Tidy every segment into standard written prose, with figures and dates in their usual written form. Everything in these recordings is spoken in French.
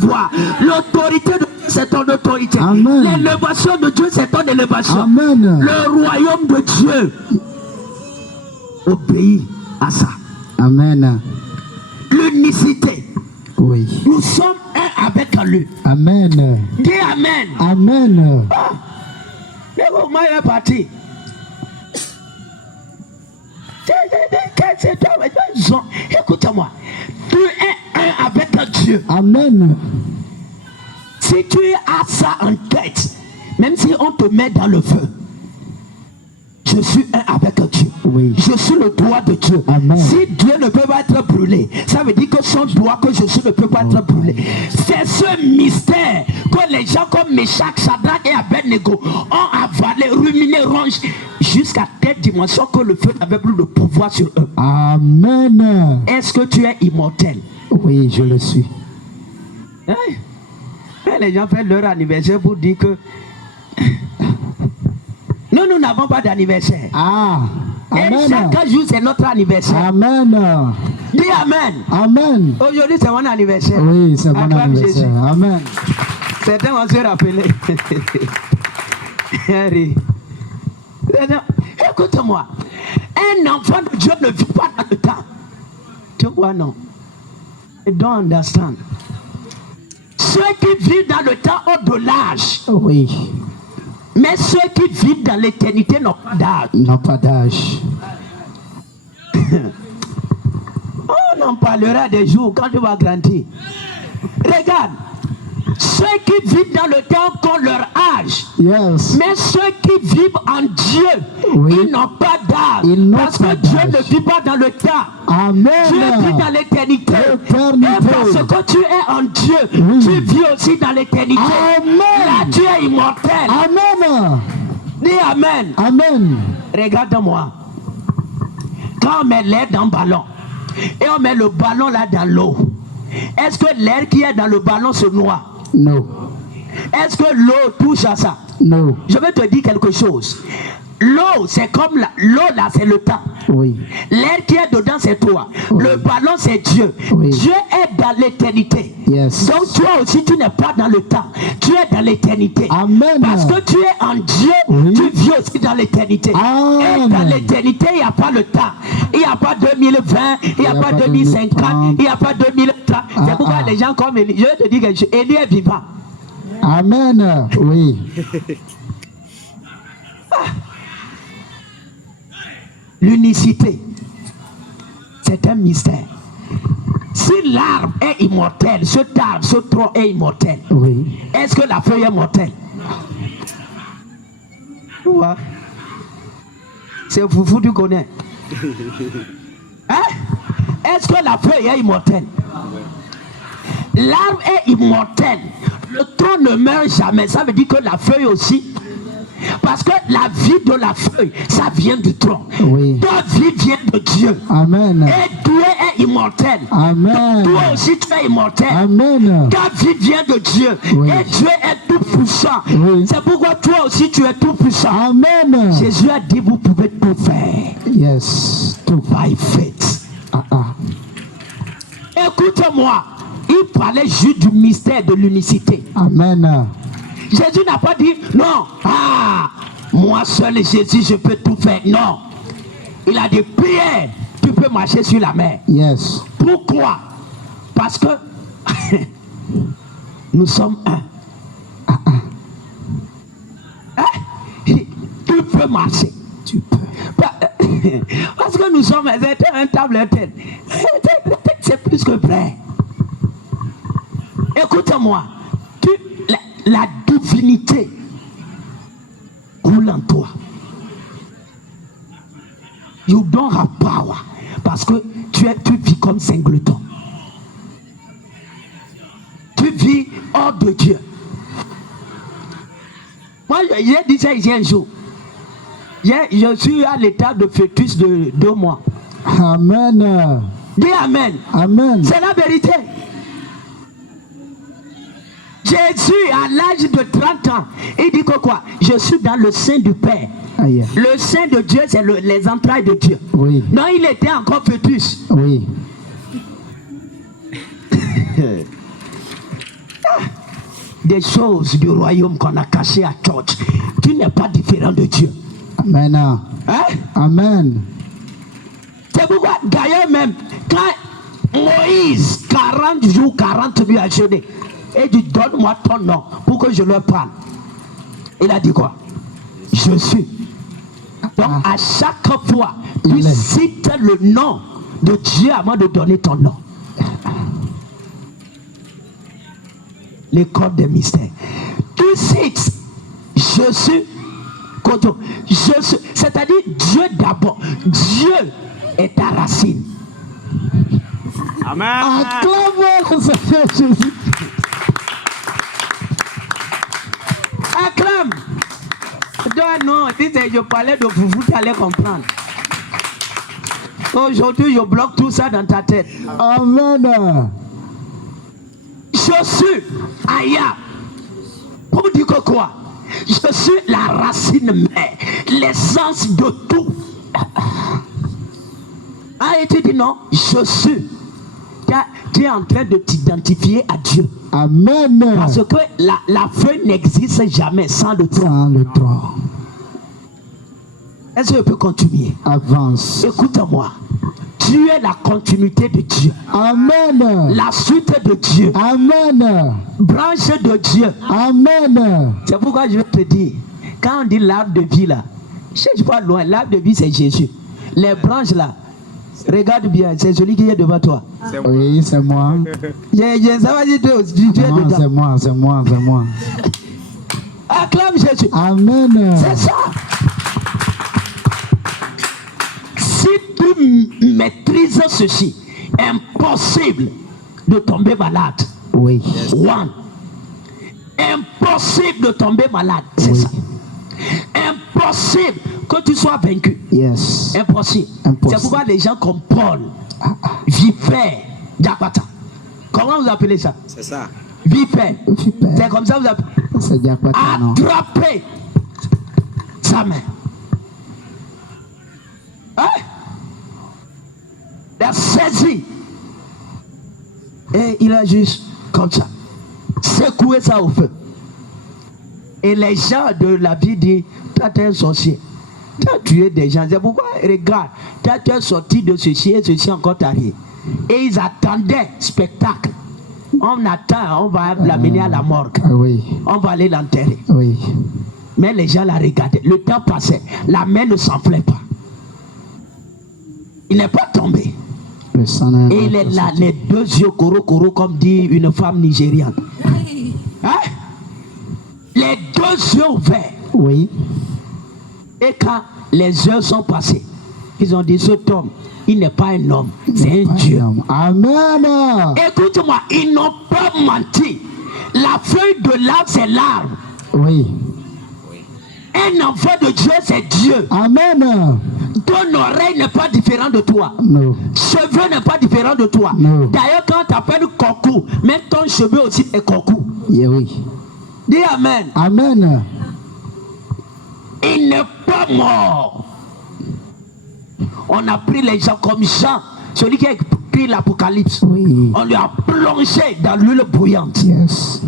pouvoir. L'autorité de Dieu, c'est ton autorité. L'élévation de Dieu, c'est ton élévation. Amen. Le royaume de Dieu obéit à ça. Amen. L'unicité. Oui. Nous sommes un avec lui. Amen. Dis Amen. Amen. Mais comment il est parti? Écoute-moi. Tu es un avec Dieu. Amen. Si tu as ça en tête, même si on te met dans le feu, je suis un avec Dieu. Oui. Je suis le doigt de Dieu. Amen. Si Dieu ne peut pas être brûlé, ça veut dire que son doigt que je suis ne peut pas être brûlé. C'est ce mystère que les gens comme Meshach, Shadrach et Abednego ont avalé, ruminé, rongé jusqu'à telle dimension que le feu n'avait plus de pouvoir sur eux. Amen. Est-ce que tu es immortel? Oui, je le suis. Hein? Les gens font leur anniversaire pour dire que nous n'avons pas d'anniversaire. Ah. Amen. Et chaque jour c'est notre anniversaire. Amen. Dis Amen. Amen. Aujourd'hui c'est mon anniversaire. Oui, c'est mon anniversaire. Jésus. Amen. Certains vont se rappeler. Écoute-moi. Un enfant de Dieu ne vit pas dans le temps. Tu vois, non? You don't understand. Ceux qui vivent dans le temps ont de l'âge. Oui. Mais ceux qui vivent dans l'éternité n'ont pas d'âge. N'ont pas d'âge. On en parlera des jours quand tu vas grandir. Regarde. Ceux qui vivent dans le temps ont leur âge. Yes. Mais ceux qui vivent en Dieu, Oui. ils n'ont pas d'âge. Parce que Dieu ne vit pas dans le temps. Amen. Dieu vit dans l'éternité. Et parce que tu es en Dieu, Oui. tu vis aussi dans l'éternité. Amen. Là, tu es immortel. Amen. Dis Amen. Amen. Regarde-moi. Quand on met l'air dans le ballon et on met le ballon là dans l'eau, est-ce que l'air qui est dans le ballon se noie? Non. Est-ce que l'eau touche à ça? Non. Je vais te dire quelque chose. L'eau, c'est comme l'eau là, c'est le temps. Oui. L'air qui est dedans, c'est toi. Oui. Le ballon, c'est Dieu. Oui. Dieu est dans l'éternité. Yes. Donc toi aussi, tu n'es pas dans le temps. Tu es dans l'éternité. Amen. Parce que tu es en Dieu, Oui. tu vis aussi dans l'éternité. Amen. Et dans l'éternité, il n'y a pas le temps. Il n'y a pas 2020, il n'y a pas 2050, il n'y a pas 2030. C'est pourquoi les gens comme Élie, je vais te dire quelque chose, Élie est vivant. Amen. Oui. L'unicité, c'est un mystère. Si l'arbre est immortel, cet arbre, ce tronc est immortel, Oui. est-ce que la feuille est mortelle? Ouais. C'est Foufou, tu connais. Hein? Est-ce que la feuille est immortelle? L'arbre est immortel. Le tronc ne meurt jamais. Ça veut dire que la feuille aussi. Parce que la vie de la feuille, ça vient du tronc. Oui. Ta vie vient de Dieu. Amen. Et Dieu est immortel. Amen. Toi aussi tu es immortel. Amen. Ta vie vient de Dieu. Oui. Et Dieu est tout puissant. Oui. C'est pourquoi toi aussi tu es tout puissant. Amen. Jésus a dit vous pouvez tout faire. Yes. Tout. By faith. Écoute-moi. Il parlait juste du mystère de l'unicité. Amen. Jésus n'a pas dit non. Moi seul Jésus je peux tout faire. Non. Il a dit Pierre, tu peux marcher sur la mer. Yes. Pourquoi? Parce que nous sommes un. Tu peux marcher. Tu peux. Parce que nous sommes un table tête. C'est plus que vrai. Écoute-moi. La divinité roule en toi. You don't have power. Parce que tu vis comme singleton. Tu vis hors de Dieu. Moi, j'ai dit ça ici un jour. Je suis à l'état de fœtus de 2 mois. Amen. Dis Amen. Amen. C'est la vérité. Jésus, à l'âge de 30 ans, il dit que quoi? Je suis dans le sein du Père. Aïe. Le sein de Dieu, c'est les entrailles de Dieu. Oui. Non, il était encore fœtus. Oui. des choses du royaume qu'on a cachées à George. Tu n'es pas différent de Dieu. Amen. Hein? Amen. C'est pourquoi, d'ailleurs même, quand Moïse, 40 jours, 40 nuits a jeûné, et dit donne-moi ton nom pour que je leur parle. Il a dit quoi? Je suis. Donc à chaque fois, tu cites le nom de Dieu avant de donner ton nom. L'école des mystères. Tu cites je suis. Je suis. C'est-à-dire Dieu d'abord. Dieu est ta racine. Amen. Acclamons le Seigneur Jésus. Acclame. Toi non, si je parlais de vous allez comprendre. Aujourd'hui, je bloque tout ça dans ta tête. Amen. Je suis Aya. Pour dire que quoi? Je suis la racine mère, l'essence de tout. Ah, et tu dis non, je suis. Tu es en train de t'identifier à Dieu. Amen. Parce que la feuille n'existe jamais sans le tronc. Sans le tronc. Est-ce que je peux continuer? Avance. Écoute-moi. Tu es la continuité de Dieu. Amen. La suite de Dieu. Amen. Branche de Dieu. Amen. C'est pourquoi je vais te dire, quand on dit l'arbre de vie là, je ne suis pas loin, l'arbre de vie c'est Jésus. Les branches là, regarde bien, c'est celui qui est devant toi. Oui, c'est moi. Ça va dire tu es dedans. C'est moi, c'est moi, c'est moi. Acclame Jésus. Amen. C'est ça. Si tu maîtrises ceci, impossible de tomber malade. Oui. One. Impossible de tomber malade. C'est Oui. ça. Impossible que tu sois vaincu. Yes. Impossible. Impossible. C'est pourquoi les gens comme Paul, Vipère, Diakwata. Comment vous appelez ça? C'est ça. Vipère. Vipère. C'est comme ça vous appelez. C'est Diakwata, non? Attraper sa main. Hein? Il a saisi. Et il a juste comme ça secoué ça au feu. Et les gens de la vie disent, toi tu es un sorcier. Tu as tué des gens. C'est pourquoi, regarde, tu es sorti de ceci et ceci encore t'arrive. Et ils attendaient spectacle. On attend, on va l'amener à la morgue. Oui. On va aller l'enterrer. Oui. Mais les gens la regardaient. Le temps passait. La main ne s'enflait pas. Il n'est pas tombé. Le sang n'est Et il est là, les deux yeux koro comme dit une femme nigériane. Hein? Les deux yeux ouverts. Oui. Et quand les heures sont passées, ils ont dit cet homme, il n'est pas un homme, c'est un Dieu. Amen. Écoute-moi, ils n'ont pas menti. La feuille de l'arbre, c'est l'arbre. Oui. Un enfant de Dieu, c'est Dieu. Amen. Ton oreille n'est pas différent de toi. Non. Cheveux n'est pas différent de toi. Non. D'ailleurs, quand tu appelles Kokou, même ton cheveu aussi est Kokou. Yeah, oui. Dis Amen. Amen. Il n'est pas mort. On a pris les gens comme Jean, celui qui a écrit l'Apocalypse. Oui. On lui a plongé dans l'huile bouillante. Yes.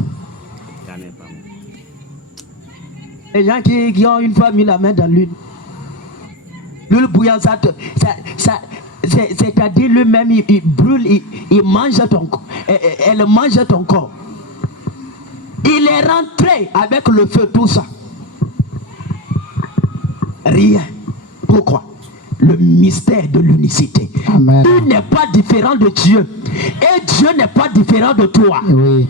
Les gens qui ont une fois mis la main dans l'huile. L'huile bouillante, c'est-à-dire lui-même, il brûle, il mange ton corps. Elle mange ton corps. Il est rentré avec le feu, tout ça. Rien. Pourquoi? Le mystère de l'unicité. Amen. Tu n'es pas différent de Dieu. Et Dieu n'est pas différent de toi. Oui.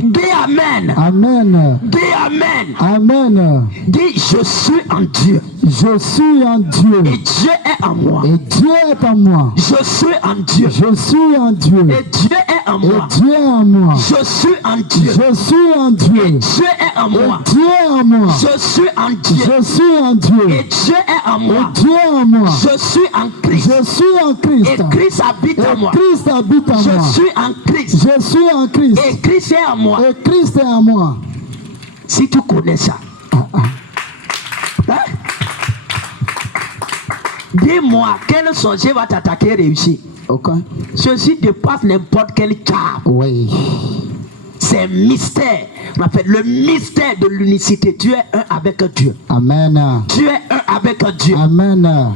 Dis Amen. Amen. Dis Amen. Amen. Dis je suis en Dieu. Je suis en Dieu. Et Dieu est en moi. Et Dieu est en moi. Je suis en Dieu. Je suis en Dieu. Et Dieu est en Et moi. Dieu est en moi. Je suis en Dieu. Je suis en Dieu. Dieu est en Et moi. Dieu est en moi. Je suis en Dieu. Je suis en Dieu. Et Dieu est en Et moi. Dieu est en moi. Je suis en Christ. Je suis en Et Christ. Christ habite en Et moi. Christ habite en Je moi. suis en Christ. Je suis en Christ. Et Christ est en moi. Et Christ est en moi. Si tu connais ça. Hein? Dis-moi, quel sorcier va t'attaquer réussir? Aucun. Ceci dépasse n'importe quel cas. Oui. C'est un mystère. On appelle le mystère de l'unicité. Tu es un avec Dieu. Amen. Tu es un avec Dieu. Amen.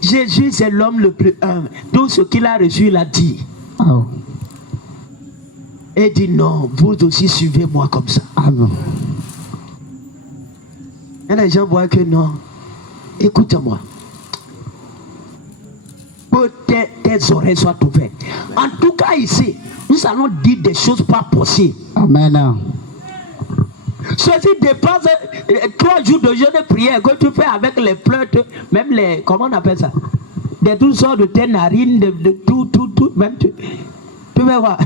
Jésus, c'est l'homme le plus humble. Tout ce qu'il a reçu, il a dit. Oh. Et dit non, vous aussi suivez-moi comme ça. Amen. Et les gens voient que non. Écoute-moi. Que tes oreilles soient ouvertes. En tout cas, ici, nous allons dire des choses pas possibles. Amen. Ceci dépasse 3 jours de jeûne et prière que tu fais avec les pleurs, même les, comment on appelle ça? De toutes sortes de tes narines, de tout, même tu vas voir.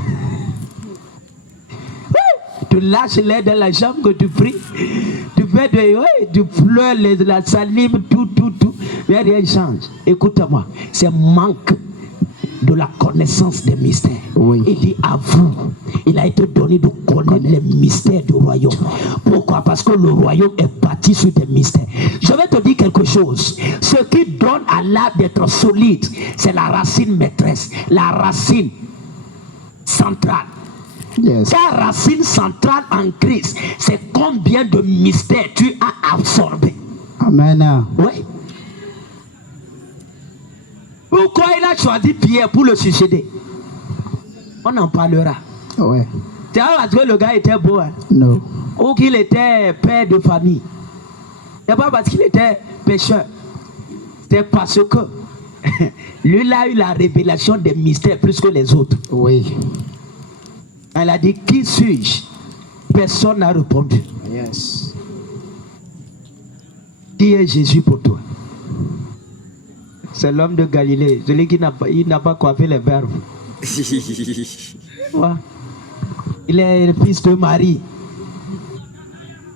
Tu lâches l'air dans la jambe que tu pries. Tu fais tu pleures la salive, tout. Mais rien ne change. Écoute-moi, c'est manque de la connaissance des mystères. Oui. Il dit à vous, il a été donné de connaître les mystères du royaume. Pourquoi? Parce que le royaume est bâti sur des mystères. Je vais te dire quelque chose. Ce qui donne à l'arbre d'être solide, c'est la racine maîtresse, la racine centrale. Yes. Ta racine centrale en Christ, c'est combien de mystères tu as absorbé. Amen. Oui. Pourquoi il a choisi Pierre pour le succéder? On en parlera. Ouais. C'est pas parce que le gars était beau, hein? Non. Ou qu'il était père de famille. C'est pas parce qu'il était pécheur. C'est parce que lui, il a eu la révélation des mystères plus que les autres. Oui. Elle a dit, qui suis-je? Personne n'a répondu. Yes. Qui est Jésus pour toi? C'est l'homme de Galilée, celui qui n'a pas coiffé les verbes. Ouais. Il est le fils de Marie.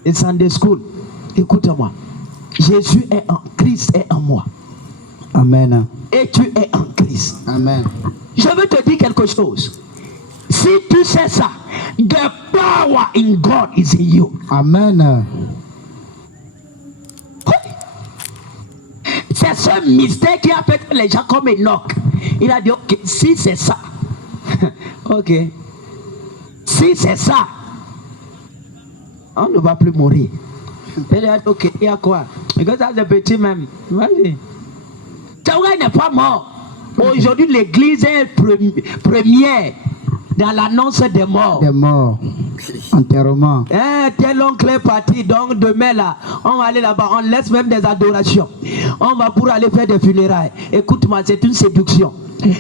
Et Sunday School. Écoute-moi. Jésus est en Christ, est en moi. Amen. Et tu es en Christ. Amen. Je veux te dire quelque chose. Si tu sais ça, the power in God is in you. Amen. C'est ce mystère qui a fait que les gens comme Enoch. Il a dit, ok, si c'est ça, ok, si c'est ça, on ne va plus mourir. Il a dit, ok, il y a quoi? Et que ça, c'est petit même. Vas-y. Tchaouga n'est pas mort. Aujourd'hui, l'église est première dans l'annonce des morts. Des morts. Enterrement. Tel oncle est parti, donc demain là, on va aller là-bas, on laisse même des adorations. On va pour aller faire des funérailles. Écoute-moi, c'est une séduction.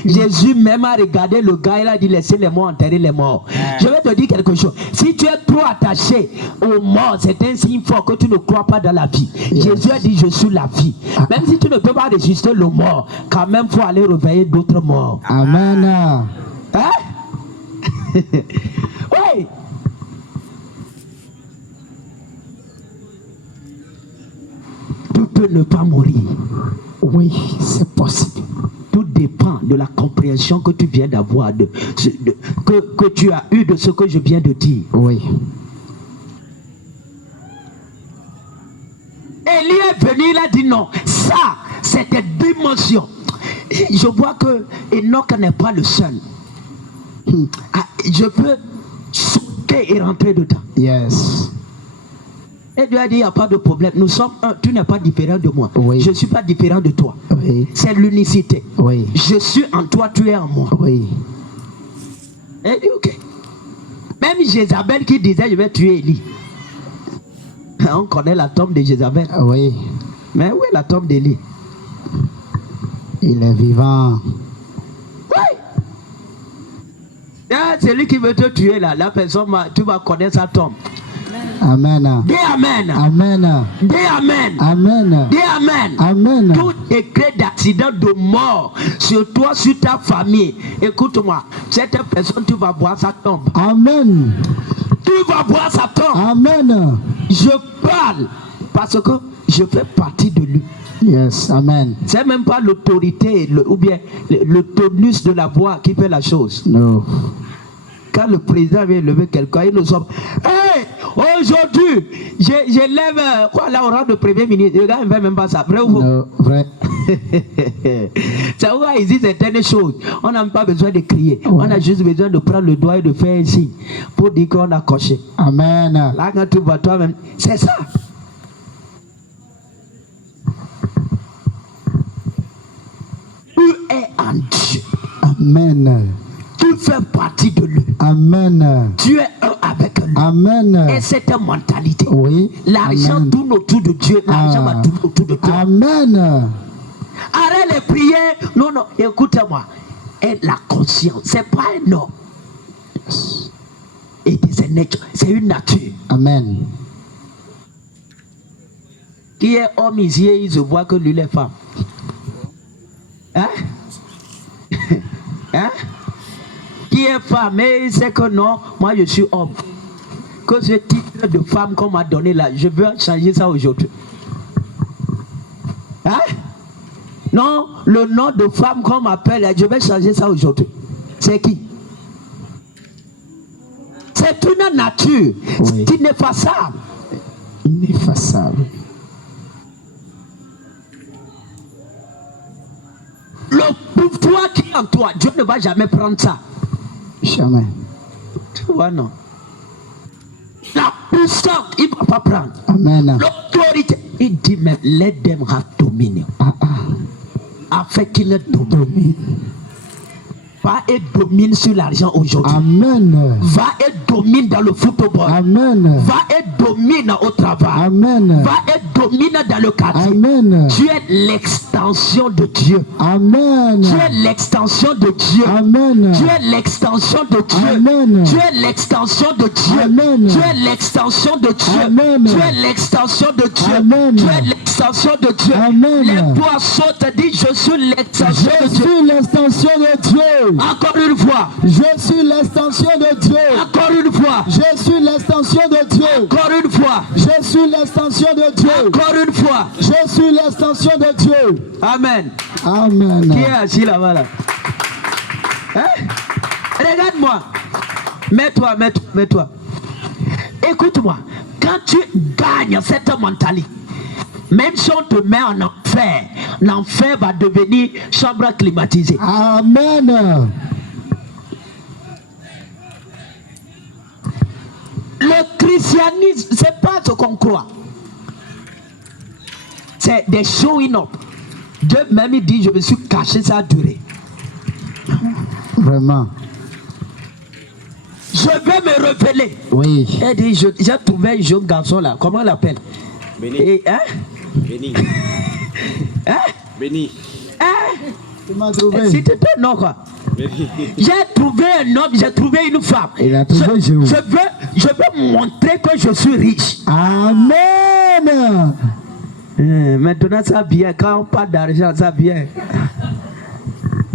Jésus même a regardé le gars, il a dit laissez les morts enterrer les morts. Je vais te dire quelque chose. Si tu es trop attaché aux morts, c'est un signe fort que tu ne crois pas dans la vie. Jésus a dit je suis la vie. Même si tu ne peux pas résister le mort, quand même il faut aller réveiller d'autres morts. Amen. Hein? Oui. Tu peux ne pas mourir. Oui, c'est possible. Tout dépend de la compréhension que tu viens d'avoir, que tu as eu de ce que je viens de dire. Oui. Élie est venu, il a dit non. Ça, c'était dimension. Je vois que Enoch n'est pas le seul. Ah, je peux sauter et rentrer dedans. Yes. Et Dieu a dit, il n'y a pas de problème. Nous sommes un. Tu n'es pas différent de moi. Oui. Je ne suis pas différent de toi. Oui. C'est l'unicité. Oui. Je suis en toi, tu es en moi. Oui. Et dit, ok. Même Jézabel qui disait, je vais tuer Élie. On connaît la tombe de Jézabel. Oui. Mais où est la tombe d'Élie? Il est vivant. Oui. Ah, c'est lui qui veut te tuer là. La personne, tu vas connaître sa tombe. Amen. Dis Amen. Amen. Dis Amen. Amen. Dis Amen. Amen. Tout décret d'accident de mort sur toi, sur ta famille. Écoute-moi, cette personne, tu vas voir sa tombe. Amen. Tu vas voir sa tombe. Amen. Je parle parce que je fais partie de lui. Yes. Amen. C'est même pas l'autorité ou bien le tonus de la voix qui fait la chose. No. Quand le président vient lever quelqu'un, il nous sommes. Hey, aujourd'hui, j'élève quoi là au rang de premier ministre. Le gars ne fait même pas ça. Vrai ou faux? No. Vrai. C'est pourquoi il dit certaines choses. On n'a même pas besoin de crier. On a juste besoin de prendre le doigt et de faire un signe pour dire qu'on a coché. Amen. Là, quand tu vois toi-même, c'est ça. Tu es en Dieu. Amen. Tu fais partie de lui. Amen. Tu es un avec lui. Amen. Et cette mentalité. Oui. L'argent Amen. tourne autour de Dieu. L'argent va tourner autour de toi. Amen. Arrête les prières. Non, non, écoutez-moi. Et la conscience, c'est pas un homme. Et c'est une nature. Amen. Qui est homme ici et il se voit que lui les femmes. Hein? Hein? Qui est femme et il sait que non, moi je suis homme. Que ce titre de femme qu'on m'a donné là, je veux changer ça aujourd'hui. Hein? Non, le nom de femme qu'on m'appelle, je vais changer ça aujourd'hui. C'est qui? C'est une nature. Oui. C'est ineffaçable. Ineffaçable. Le pouvoir qui est en toi, Dieu ne va jamais prendre ça. Jamais. Tu vois, non? La puissance, il ne va pas prendre. Amen. L'autorité, il dit même, let them have dominion. Afin qu'il domine. Va et domine sur l'argent aujourd'hui. Amen. Va et domine dans le football. Amen. Va et domine au travail. Amen. Va et domine dans le quartier. Amen. Tu es l'extension de Dieu. Amen. Tu es l'extension de Dieu. Amen. Tu es l'extension de Dieu. Amen. Tu es l'extension de Dieu. Amen. Tu es l'extension de Dieu. Amen. Tu es l'extension de Dieu. Amen. Tu es l'extension de Dieu. Amen. Les poissons te disent, je suis l'extension Je de Dieu. suis l'extension de Dieu. Encore une fois. Je suis l'extension de Dieu. Encore une fois. Je suis l'extension de Dieu. Encore une fois. Je suis l'extension de Dieu. Encore une fois. Je suis l'extension de Dieu. Amen. Amen. Qui est assis là-bas là? Hein? Regarde-moi. Mets-toi, mets-toi, mets-toi. Écoute-moi. Quand tu gagnes cette mentalité, même si on te met en enfer, l'enfer va devenir chambre climatisée. Amen. Le christianisme, c'est pas ce qu'on croit. C'est des showing up. Dieu même il dit, je me suis caché, ça a duré. Vraiment. Je vais me révéler. Oui. Elle dit, j'ai trouvé un jeune garçon là. Comment on l'appelle? Béni. Et, hein? Béni. Hein? Béni. Hein? Tu m'as trouvé. C'était un nom quoi. Béni. J'ai trouvé un homme, j'ai trouvé une femme. Il a trouvé Jéhovah. Je veux montrer que je suis riche. Amen. Maintenant ça vient, quand on parle d'argent, ça vient.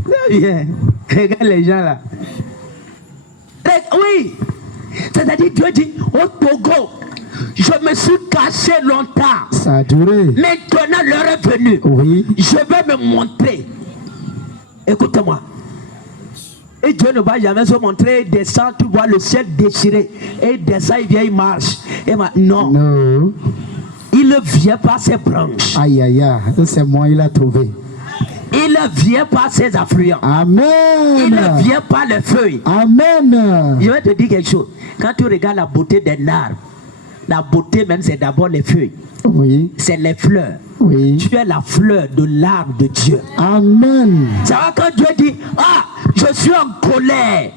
Ça vient. Regarde les gens là. Oui. C'est-à-dire Dieu dit, au Togo, je me suis caché longtemps. Ça a duré. Maintenant l'heure est venue. Oui. Je vais me montrer. Écoute-moi. Et Dieu ne va jamais se montrer, il descend, tu vois le ciel déchiré. Et il descend, il vient, il marche. Et non. Non. Il ne vient pas ses branches. Aïe, aïe, aïe. C'est moi, il a trouvé. Il ne vient pas ses affluents. Amen. Il ne vient pas les feuilles. Amen. Je vais te dire quelque chose. Quand tu regardes la beauté d'un arbre, la beauté même c'est d'abord les feuilles. Oui. C'est les fleurs. Oui. Tu es la fleur de l'arbre de Dieu. Amen. Ça va quand Dieu dit, ah, je suis en colère.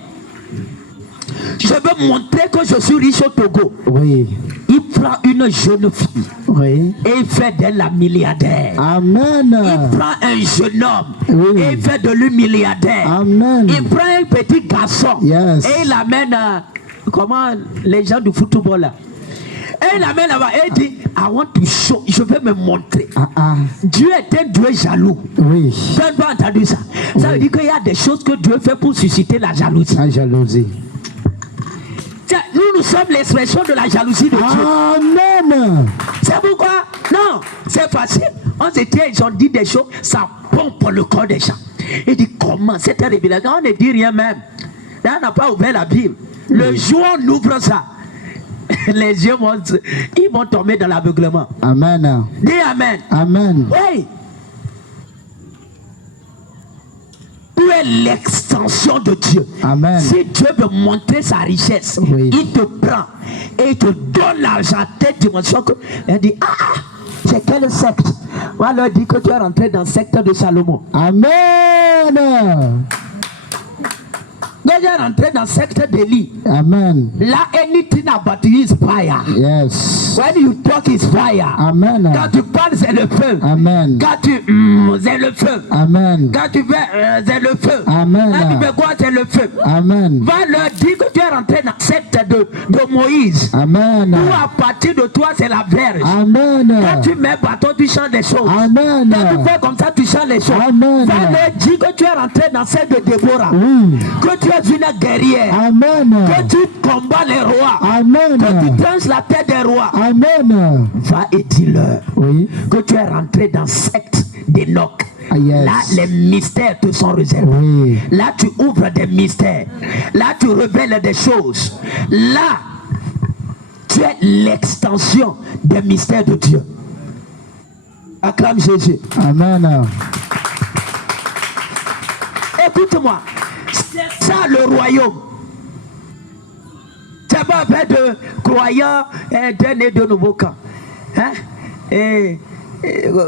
Je veux montrer que je suis riche au Togo. Oui. Il prend une jeune fille. Oui. Et il fait d'elle la milliardaire. Amen. Il prend un jeune homme. Oui. Et il fait de lui milliardaire. Amen. Il prend un petit garçon. Yes. Et il l'amène à, comment les gens du football là. Et il l'amène là-bas. Et il dit, I want to show. Je vais me montrer. Dieu est un Dieu jaloux. Oui. Tu n'as pas entendu ça? Ça veut dire qu'il y a des choses que Dieu fait pour susciter la jalousie. La jalousie. Nous sommes l'expression de la jalousie de Dieu. Amen. C'est pourquoi? Non, c'est facile. On se tient, ils ont dit des choses, ça pompe le corps des gens. Il dit comment cette révélation? On ne dit rien même. Là, on n'a pas ouvert la Bible. Le jour où on ouvre ça, les yeux vont tomber dans l'aveuglement. Amen. Dis Amen. Amen. Oui. es l'extension de Dieu. Amen. Si Dieu veut montrer sa richesse, Oui. il te prend et il te donne l'argent à telle dimension que elle dit c'est quelle secte? On va leur dire que tu es rentré dans le secteur de Salomon. Amen. Tu es rentré dans le secteur d'Élie. Amen. Là, anything about you is fire. Yes. When you talk is fire. Amen. Quand tu parles, c'est le feu. Amen. Quand tu c'est le feu. Amen. Quand tu fais, c'est le feu. Amen. Quand tu fais quoi, c'est le feu. Amen. Va leur dire que tu es rentré dans le secteur de Moïse. Amen. Où à partir de toi, c'est la verge. Amen. Quand tu mets bâton, tu changes des choses. Amen. Quand tu fais comme ça, tu changes les choses. Amen. Va leur dire que tu es rentré dans celle de Déborah. Oui. Que tu es une guerrière. Amen. Que tu combats les rois. Amen. Que tu tranches la tête des rois. Amen. Va et dis-leur Oui. que tu es rentré dans le secte d'Enoch. Ah, yes. Là, les mystères te sont réservés. Oui. Là, tu ouvres des mystères. Là, tu révèles des choses. Là, tu es l'extension des mystères de Dieu. Acclame Jésus. Amen. Écoute-moi. C'est ça le royaume. C'est pas fait de croyants d'un et de nouveau camp. Hein?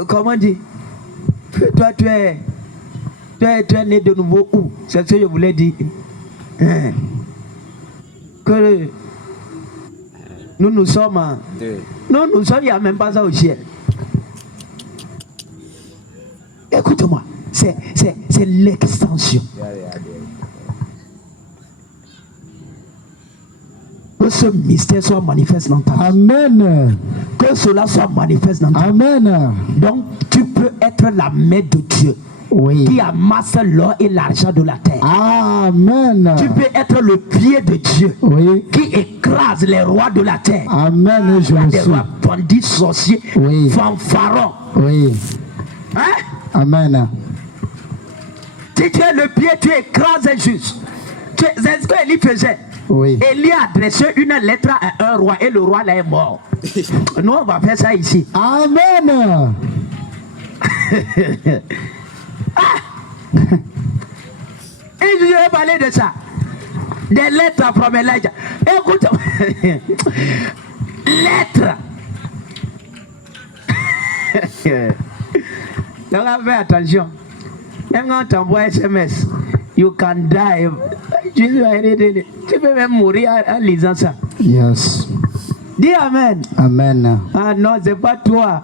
Comment dire? Toi, tu es né de nouveau où? C'est ce que je voulais dire. Hein? Que nous sommes. Nous sommes, il n'y a même pas ça au ciel. Écoute-moi, c'est l'extension. Que ce mystère soit manifeste dans ta vie. Amen. Que cela soit manifeste dans ta vie. Amen. Donc, tu peux être la main de Dieu. Oui. Qui amasse l'or et l'argent de la terre. Amen. Tu peux être le pied de Dieu. Oui. Qui écrase les rois de la terre. Amen. Je Des le suis. rois bandits, sorciers, Oui. fanfarons. Oui. Hein? Amen. Si tu es le pied, tu écrases juste. C'est ce qu'Élie faisait. Oui. Élie a adressé une lettre à un roi et le roi là est mort. Nous on va faire ça ici. Amen. Et je vais parler de ça. Des lettres from Elijah. Écoute. Lettres. Donc fais attention. Même quand tu envoies SMS, you can die. Tu peux même mourir en lisant ça. Yes. Dis Amen. Amen. Ah non, c'est pas toi.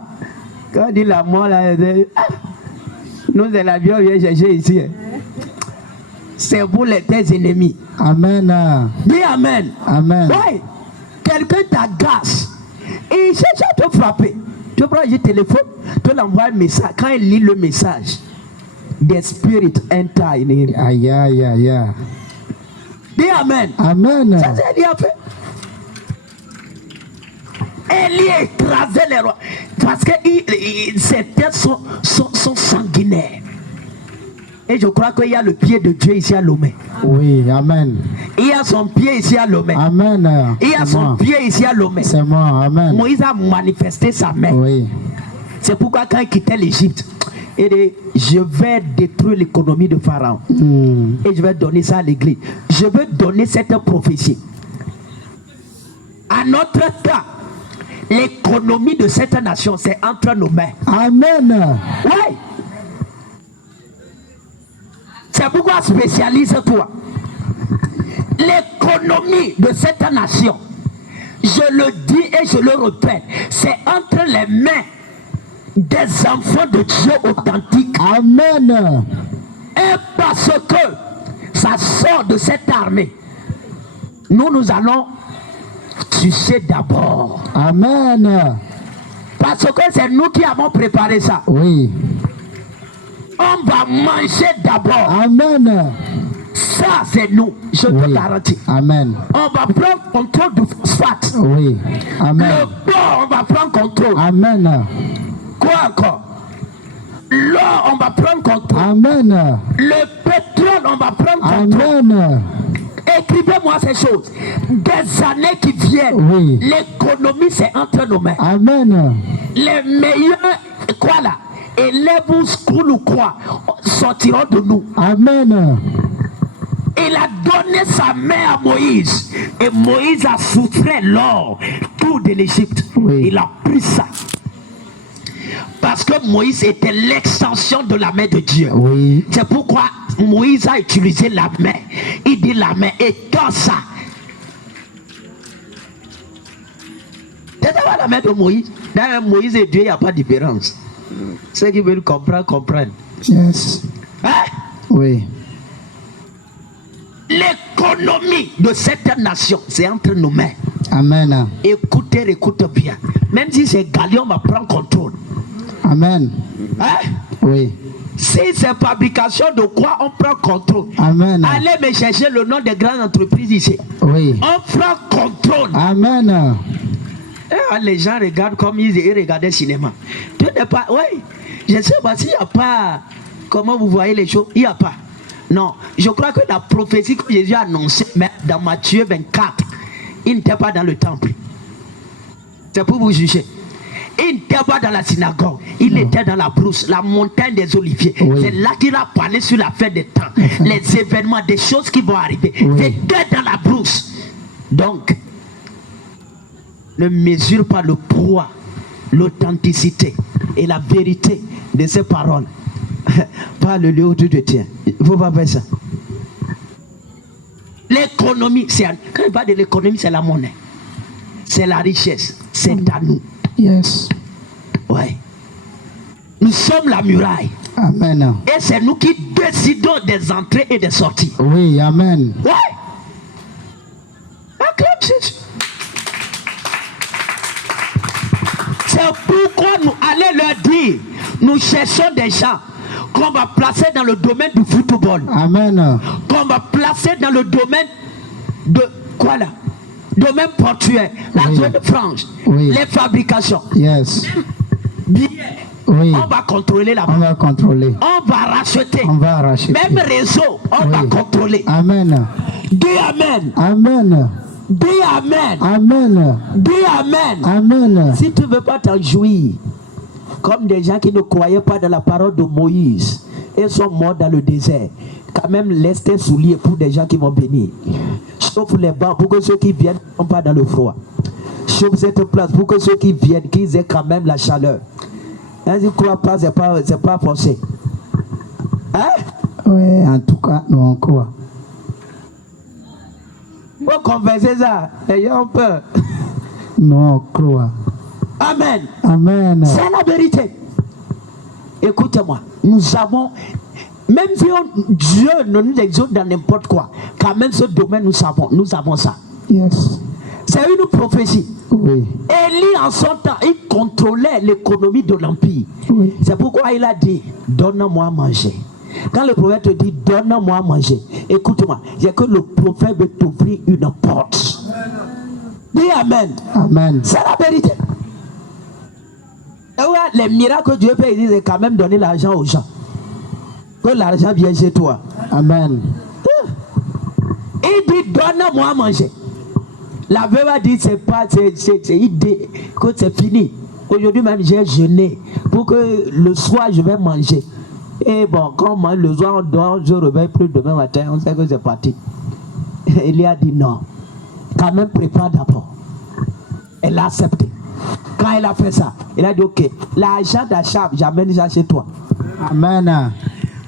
Quand on dit la mort là, nous c'est la vie, on vient chercher ici. C'est pour tes ennemis. Amen. Dis Amen. Amen. Ouais. Quelqu'un t'agace et il cherche à te frapper. Tu prends le téléphone, tu l'envoies un message. Quand il lit le message, the spirit enter in him. Aïe, aïe, aïe. Dis Amen. Amen. Ça c'est Élie a fait. Élie écrasait les rois parce que ses têtes sont sanguinaires. Et je crois qu'il y a le pied de Dieu ici à Lomé. Oui, amen. Il y a son pied ici à Lomé. Amen. Il y a son pied ici à Lomé. C'est moi, amen. Moïse a manifesté sa main. Oui. C'est pourquoi quand il quittait l'Égypte, il dit, je vais détruire l'économie de Pharaon. Et je vais donner ça à l'église. Je veux donner cette prophétie. À notre cas, l'économie de cette nation, c'est entre nos mains. Amen. Oui. C'est pourquoi spécialise-toi. L'économie de cette nation, je le dis et je le répète, c'est entre les mains des enfants de Dieu authentiques. Amen. Et parce que ça sort de cette armée, nous allons tuer d'abord. Amen. Parce que c'est nous qui avons préparé ça. Oui. On va manger d'abord. Amen. Ça, c'est nous. Je te garantis. Amen. On va prendre contrôle du phosphate. Oui. Amen. Le bois, on va prendre contrôle. Amen. Quoi encore? L'or, on va prendre contrôle. Amen. Le pétrole, on va prendre contrôle. Amen. Écrivez-moi ces choses. Des années qui viennent, Oui. l'économie, c'est entre nos mains. Amen. Les meilleurs, quoi là? Élèves ou school ou quoi? sortiront de nous. Amen. Il a donné sa main à Moïse. Et Moïse a soustrait l'or tout de l'Égypte. Oui. Il a pris ça. Parce que Moïse était l'extension de la main de Dieu. Oui. C'est pourquoi Moïse a utilisé la main. Il dit la main. Et quand ça, c'est d'avoir la main de Moïse. Dans Moïse et Dieu, il n'y a pas de différence. Ceux qui veulent comprendre, comprennent. Yes. Hein? Oui. L'économie de cette nation, c'est entre nos mains. Amen. Écoutez bien. Même si c'est Galion, on va prendre contrôle. Amen. Hein? Oui. Si c'est fabrication de quoi, on prend contrôle. Amen. Allez me chercher le nom des grandes entreprises ici. Oui. On prend contrôle. Amen. Les gens regardent comme ils regardaient le cinéma. Tu n'es pas. Oui. Je ne sais pas s'il n'y a pas. Comment vous voyez les choses? Il n'y a pas. Non. Je crois que la prophétie que Jésus a annoncée, mais dans Matthieu 24, il n'était pas dans le temple. C'est pour vous juger. Il n'était pas dans la synagogue. Il était dans la brousse, la montagne des Oliviers. Oui. C'est là qu'il a parlé sur la fin des temps. Les événements, des choses qui vont arriver. Oui. C'était dans la brousse. Donc, ne mesure pas le poids, l'authenticité et la vérité de ces paroles. Parle-le autour de toi. Il ne faut pas faire ça. L'économie, quand il parle de l'économie, c'est la monnaie. C'est la richesse. C'est à nous. Yes. Ouais. Nous sommes la muraille. Amen. Et c'est nous qui décidons des entrées et des sorties. Oui, amen. Ouais. Acclame Jésus. C'est pourquoi nous allons leur dire, nous cherchons des gens qu'on va placer dans le domaine du football. Amen. Qu'on va placer dans le domaine de quoi là? Domaine portuaire, la Oui. zone franche, Oui. les fabrications. Yes. Bien. Oui. On va contrôler la On va contrôler. On va racheter. On va racheter. Même réseau, on va contrôler. Amen. Dis Amen. Amen. Dis Amen. Amen. Dis Amen. Amen. Si tu ne veux pas t'en jouir, comme des gens qui ne croyaient pas dans la parole de Moïse et sont morts dans le désert, quand même laisse tes souliers pour des gens qui vont bénir. Sauf les bancs pour que ceux qui viennent ne soient pas dans le froid. Sauf cette place pour que ceux qui viennent, qu'ils aient quand même la chaleur. Hein, je ne crois pas, c'est pas forcé. Hein? Oui, en tout cas, nous on croit. Faut converser ça. Les gens ont peur. Nous on croit. Amen. Amen. C'est la vérité. Écoutez-moi. Nous avons, même si Dieu ne nous exauce dans n'importe quoi, quand même ce domaine nous avons ça. Yes. C'est une prophétie. Oui. Élie en son temps, il contrôlait l'économie de l'empire. Oui. C'est pourquoi il a dit, donne-moi à manger. Quand le prophète te dit, donne-moi à manger, écoute-moi, il y a que le prophète veut t'ouvrir une porte. Dis Amen. Amen. C'est la vérité. Et ouais, les miracles que Dieu fait, il dit, c'est quand même donner l'argent aux gens. Que l'argent vienne chez toi. Amen. Il dit, donne-moi à manger. La veuve a dit, il dit que c'est fini. Aujourd'hui même, j'ai jeûné pour que le soir, je vais manger. Et bon, quand on mange le soir, on dort, je réveille plus demain matin, on sait que c'est parti. Il a dit non. Quand même, prépare d'abord. Elle a accepté. Quand elle a fait ça, il a dit ok, l'argent d'Achab, j'amène ça chez toi. Amen.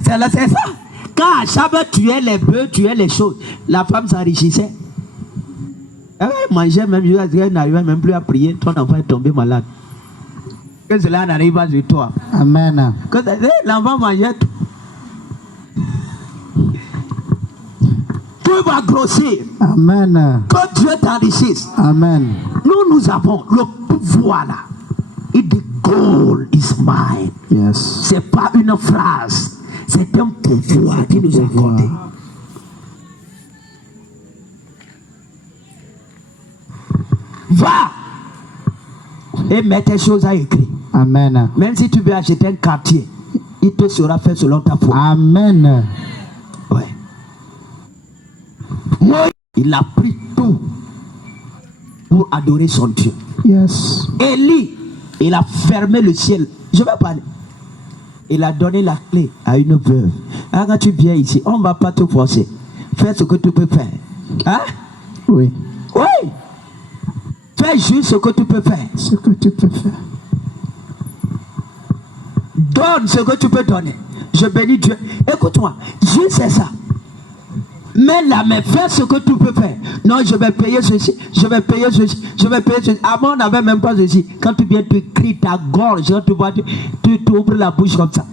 C'est ça. Quand Achab tuait les bœufs, tuait les choses, la femme s'enrichissait. Elle mangeait même, elle n'arrivait même plus à prier, ton enfant est tombé malade. Que cela n'arrive pas sur toi. Amen. Que l'enfant mangeait tout. Tout va grossir. Amen. Que Dieu t'enrichisse. Amen. Nous avons le pouvoir là. Il dit gold is mine. Yes. C'est pas une phrase. C'est un pouvoir qui nous a accordé. Va et mets tes choses à écrit. Amen. Même si tu veux acheter un quartier, il te sera fait selon ta foi. Amen. Ouais. Moi, il a pris tout pour adorer son Dieu. Yes. Élie, il a fermé le ciel. Je vais parler. Il a donné la clé à une veuve. Hein, quand tu viens ici, on ne va pas te forcer. Fais ce que tu peux faire. Hein? Oui. Oui. Fais juste ce que tu peux faire. Ce que tu peux faire. Donne ce que tu peux donner. Je bénis Dieu. Écoute-moi, Dieu c'est ça. Mais là, mais fais ce que tu peux faire. Non, je vais payer ceci, je vais payer ceci, je vais payer ceci. Avant, on n'avait même pas ceci. Quand tu viens, tu cries ta gorge, quand tu vois, tu ouvres la bouche comme ça.